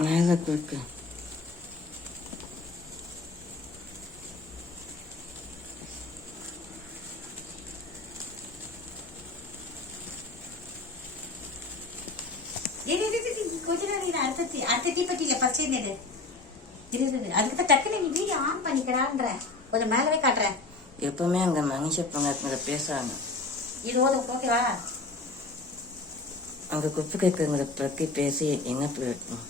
மேலே தூக்கு. கொஞ்ச நேரம் அடுத்த தீப்பெட்டியில ஃபர்ஸ்ட் என்னது அதுக்கு டக்குனு நீ வீடியோ ஆன் பண்ணிக்கிறான்ற கொஞ்சம் மேலவே காட்டுறேன். எப்பவுமே அங்க மனுஷ பொண்ணு பேசுறாங்க. இது ஓகேவா? அங்க குப்பை கேட்கறத பத்தி பேசி என்ன போயிருக்கும்?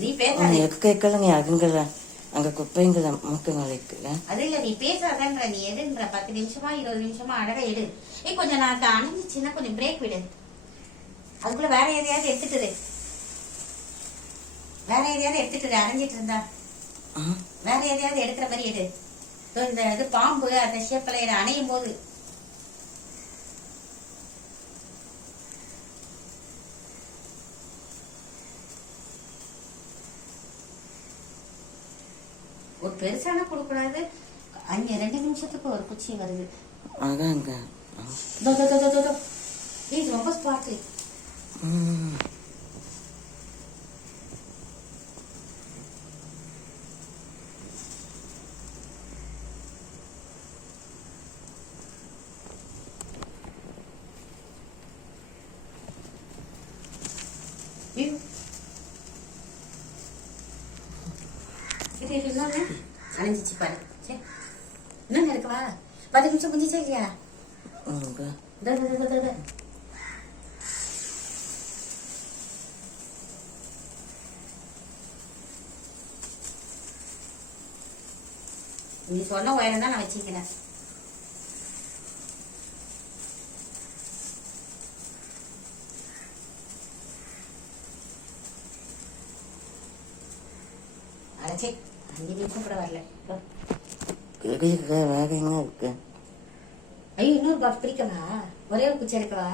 நீ பேச கேட்கல, நீ அதுங்கல அங்க குப்பைங்கிற மூக்க நுழைக்குல. அது இல்ல, நீ பேசாதன்ற, நீ எடுன்ற 10 நிமிஷமா 20 நிமிஷமா அழகா எடு. கொஞ்சம் நான் அணைஞ்சிச்சுன்னா கொஞ்சம் பிரேக் விடு. அதுக்குள்ள வேற எதையாவது எடுத்துட்டு அரைஞ்சிட்டு இருந்தா வேற எதையாவது எடுக்கிற மாதிரி எடு. இந்த இது பாம்பு அந்த ஷேப்ல அணையும் போது ஒரு பெருசான கொடுக்கூடாது. 2 நிமிஷத்துக்கு ஒரு குச்சி வருது. அதாங்க இது ரொம்ப ஸ்பார்க்லி. அணைஞ்சிச்சு பாரு. சரி இன்னும் இருக்கவா? 10 நிமிஷம் முடிஞ்சிச்சா இல்லையா? நீ சொன்ன உயரம் தான் நான் வச்சுக்கிறேன். அரைச்சே 5 நிமிஷம் கூட வரல. வேற என்ன இருக்கு? ஐயோ இன்னொரு பாக்ஸ் பிரிக்கவா? ஒரே ஒரு குச்சி எடுக்கவா?